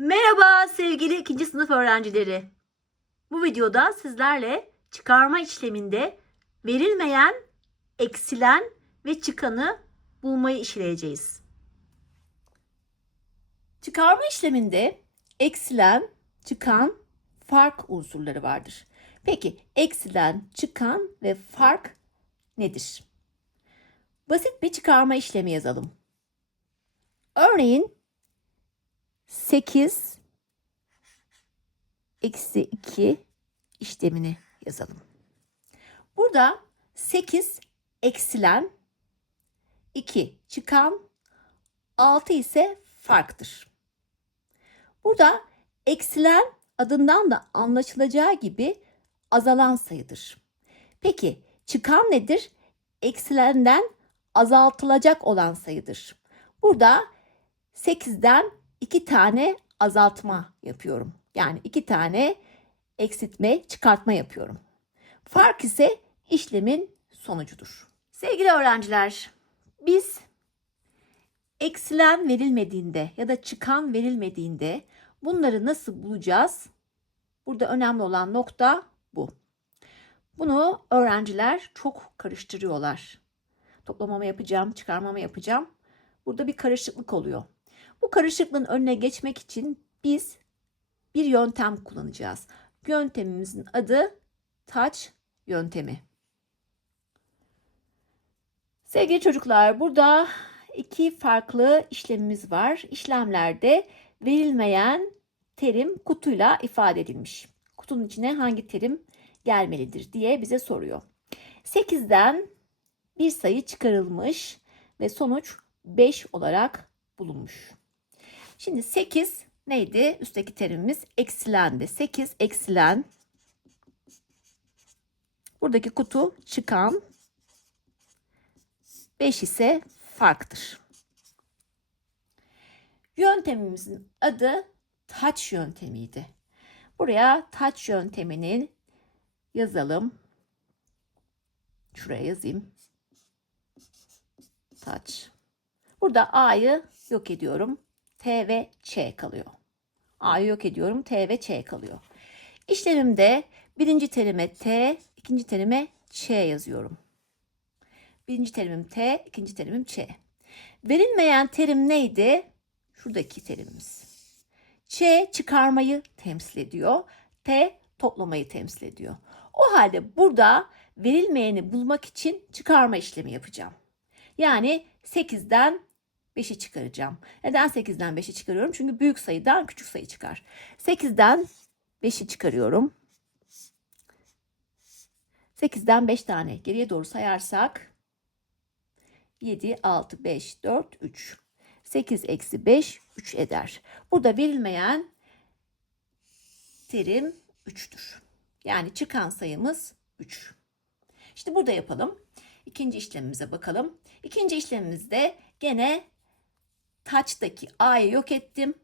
Merhaba sevgili ikinci sınıf öğrencileri. Bu videoda sizlerle çıkarma işleminde verilmeyen, eksilen ve çıkanı bulmayı işleyeceğiz. Çıkarma işleminde eksilen, çıkan, fark unsurları vardır. Peki eksilen, çıkan ve fark nedir? Basit bir çıkarma işlemi yazalım. Örneğin 8 eksi 2 işlemini yazalım. Burada 8 eksilen, 2 çıkan, 6 ise farktır. Burada eksilen adından da anlaşılacağı gibi azalan sayıdır. Peki çıkan nedir? Eksilenden azaltılacak olan sayıdır. Burada 8'den 2 tane azaltma yapıyorum. Yani 2 tane eksiltme, çıkartma yapıyorum. Fark ise işlemin sonucudur. Sevgili öğrenciler, biz eksilen verilmediğinde ya da çıkan verilmediğinde bunları nasıl bulacağız? Burada önemli olan nokta bu. Bunu öğrenciler çok karıştırıyorlar. Toplamama yapacağım, çıkarmama yapacağım. Burada bir karışıklık oluyor. Bu karışıklığın önüne geçmek için biz bir yöntem kullanacağız. Yöntemimizin adı taç yöntemi. Sevgili çocuklar, burada iki farklı işlemimiz var. İşlemlerde verilmeyen terim kutuyla ifade edilmiş. Kutunun içine hangi terim gelmelidir diye bize soruyor. 8'den bir sayı çıkarılmış ve sonuç 5 olarak bulunmuş. Şimdi 8 neydi? Üstteki terimimiz eksilendi. 8 eksilen. Buradaki kutu çıkan. 5 ise farktır. Yöntemimizin adı taç yöntemiydi. Buraya taç yönteminin yazalım. Şuraya yazayım. Taç. Burada A'yı yok ediyorum. T ve Ç kalıyor. A'yı yok ediyorum. T ve Ç kalıyor. İşlemimde birinci terime T, ikinci terime Ç yazıyorum. Birinci terimim T, ikinci terimim Ç. Verilmeyen terim neydi? Şuradaki terimimiz. Ç çıkarmayı temsil ediyor. T toplamayı temsil ediyor. O halde burada verilmeyeni bulmak için çıkarma işlemi yapacağım. Yani 8'den 5'i çıkaracağım. Neden 8'den 5'i çıkarıyorum? Çünkü büyük sayıdan küçük sayı çıkar. 8'den 5'i çıkarıyorum. 8'den 5 tane geriye doğru sayarsak 7, 6, 5, 4, 3. 8 eksi 5, 3 eder. Burada verilmeyen terim 3'tür. Yani çıkan sayımız 3. İşte burada yapalım. İkinci işlemimize bakalım. İkinci işlemimizde gene taçtaki A'yı yok ettim.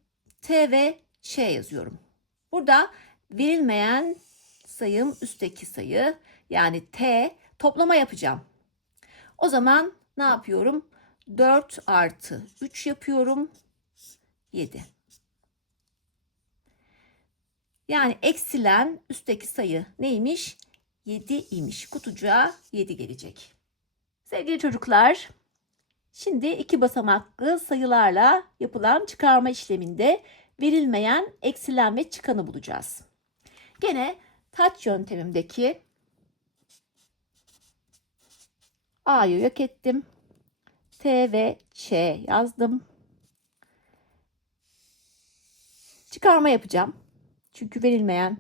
T ve Ç yazıyorum. Burada verilmeyen sayım üstteki sayı yani T toplama yapacağım. O zaman ne yapıyorum? 4 artı 3 yapıyorum. 7. Yani eksilen üstteki sayı neymiş? 7 imiş. Kutucuğa 7 gelecek. Sevgili çocuklar, şimdi iki basamaklı sayılarla yapılan çıkarma işleminde verilmeyen, eksilen ve çıkanı bulacağız. Gene taç yöntemimdeki A'yı yok ettim. T ve Ç yazdım. Çıkarma yapacağım. Çünkü verilmeyen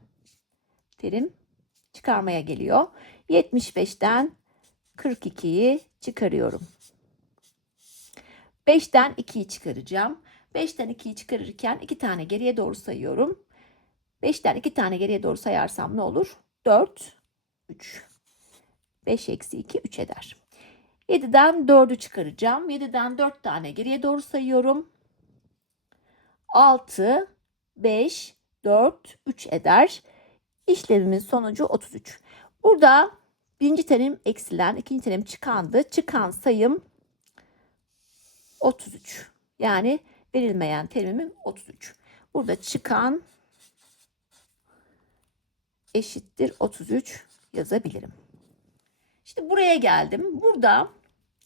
terim çıkarmaya geliyor. 75'ten 42'yi çıkarıyorum. 5'ten 2'yi çıkaracağım. 5'ten 2'yi çıkarırken 2 tane geriye doğru sayıyorum. 5'ten 2 tane geriye doğru sayarsam ne olur? 4, 3. 5 eksi 2, 3 eder. 7'den 4'ü çıkaracağım. 7'den 4 tane geriye doğru sayıyorum. 6, 5, 4, 3 eder. İşlemimin sonucu 33. Burada birinci terim eksilen, ikinci terim çıkandı. Çıkan sayım 33. Yani verilmeyen terimim 33. Burada çıkan eşittir 33 yazabilirim. Şimdi buraya geldim. Burada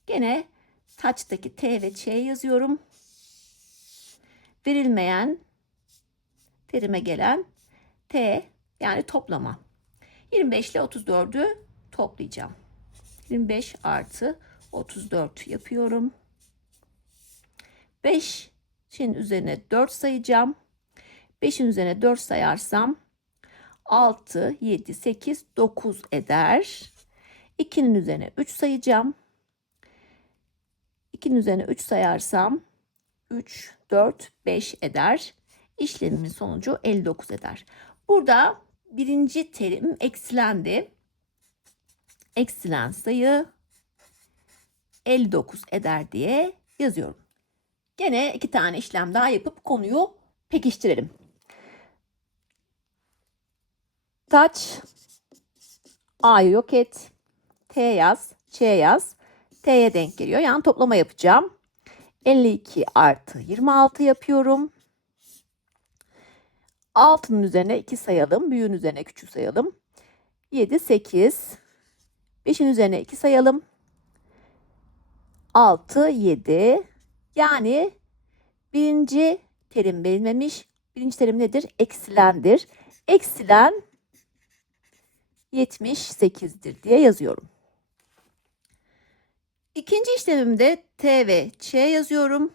gene taçtaki T ve Ç yazıyorum. Verilmeyen terime gelen T yani toplama. 25 ile 34'ü toplayacağım. 25 artı 34 yapıyorum. 5'in üzerine 4 sayacağım. 5'in üzerine 4 sayarsam 6, 7, 8, 9 eder. 2'nin üzerine 3 sayacağım. 2'nin üzerine 3 sayarsam 3, 4, 5 eder. İşlemimin sonucu 59 eder. Burada birinci terim eksilendi. Eksilen sayı 59 eder diye yazıyorum. Gene iki tane işlem daha yapıp konuyu pekiştirelim. Taç A'yı yok et. T yaz. Ç yaz. T'ye denk geliyor. Yani toplama yapacağım. 52 artı 26 yapıyorum. 6'nın üzerine 2 sayalım. Büyüğün üzerine küçük sayalım. 7, 8. 5'in üzerine 2 sayalım. 6, 7. Yani birinci terim verilmemiş. Birinci terim nedir? Eksilendir. Eksilen 78'dir diye yazıyorum. İkinci işlemimde T ve Ç yazıyorum.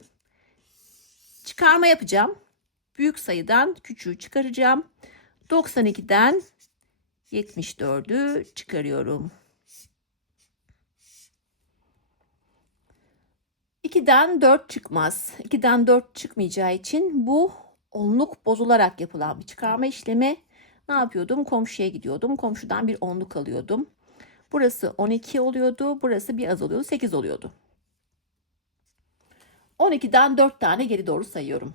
Çıkarma yapacağım. Büyük sayıdan küçüğü çıkaracağım. 92'den 74'ü çıkarıyorum. 2'den 4 çıkmaz. 2'den 4 çıkmayacağı için bu onluk bozularak yapılan bir çıkarma işlemi. Ne yapıyordum? Komşuya gidiyordum. Komşudan bir onluk alıyordum. Burası 12 oluyordu. Burası bir az oluyordu. 8 oluyordu. 12'den 4 tane geri doğru sayıyorum.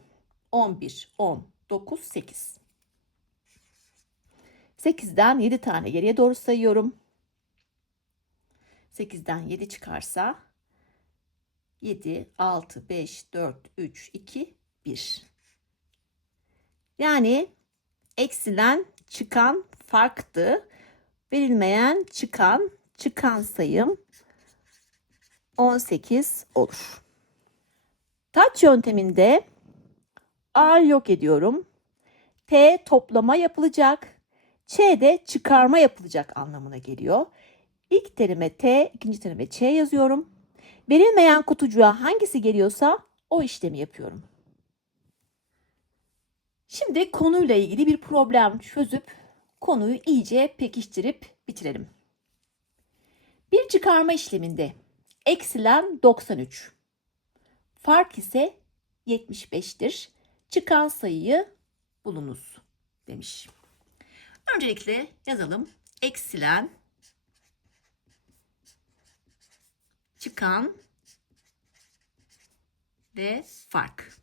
11, 10, 9, 8. 8'den 7 tane geriye doğru sayıyorum. 8'den 7 çıkarsa 7, 6, 5, 4, 3, 2, 1. Yani eksilen çıkan farktı. Verilmeyen çıkan çıkan sayım 18 olur. Taç yönteminde A yok ediyorum. T toplama yapılacak. Ç de çıkarma yapılacak anlamına geliyor. İlk terime T, ikinci terime Ç yazıyorum. Verilmeyen kutucuğa hangisi geliyorsa o işlemi yapıyorum. Şimdi konuyla ilgili bir problem çözüp konuyu iyice pekiştirip bitirelim. Bir çıkarma işleminde eksilen 93. Fark ise 75'tir. Çıkan sayıyı bulunuz demiş. Öncelikle yazalım. Eksilen çıkan ve fark.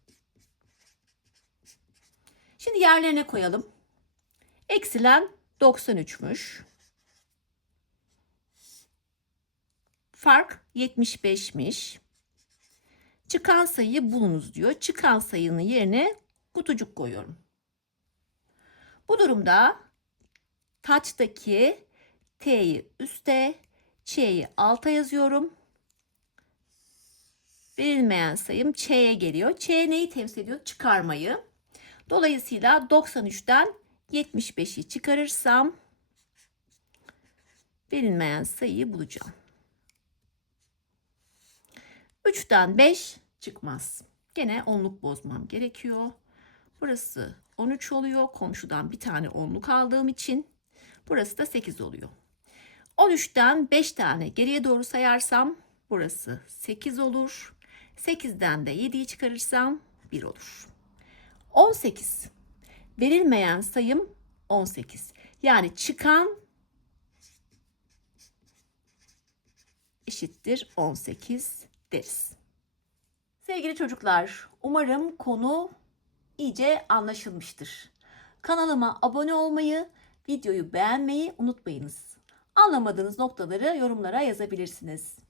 Şimdi yerlerine koyalım. Eksilen 93'müş. Fark 75'miş. Çıkan sayıyı bulunuz diyor. Çıkan sayının yerine kutucuk koyuyorum. Bu durumda taçtaki T'yi üste, Ç'yi alta yazıyorum. Verilmeyen sayım Ç'ye geliyor. Ç neyi temsil ediyor? Çıkarmayı. Dolayısıyla 93'ten 75'i çıkarırsam verilmeyen sayıyı bulacağım. 3'ten 5 çıkmaz. Gene onluk bozmam gerekiyor. Burası 13 oluyor. Komşudan bir tane onluk aldığım için. Burası da 8 oluyor. 13'ten 5 tane geriye doğru sayarsam burası 8 olur. 8'den de 7'yi çıkarırsam 1 olur. 18. Verilmeyen sayım 18. Yani çıkan eşittir 18 deriz. Sevgili çocuklar, umarım konu iyice anlaşılmıştır. Kanalıma abone olmayı, videoyu beğenmeyi unutmayınız. Anlamadığınız noktaları yorumlara yazabilirsiniz.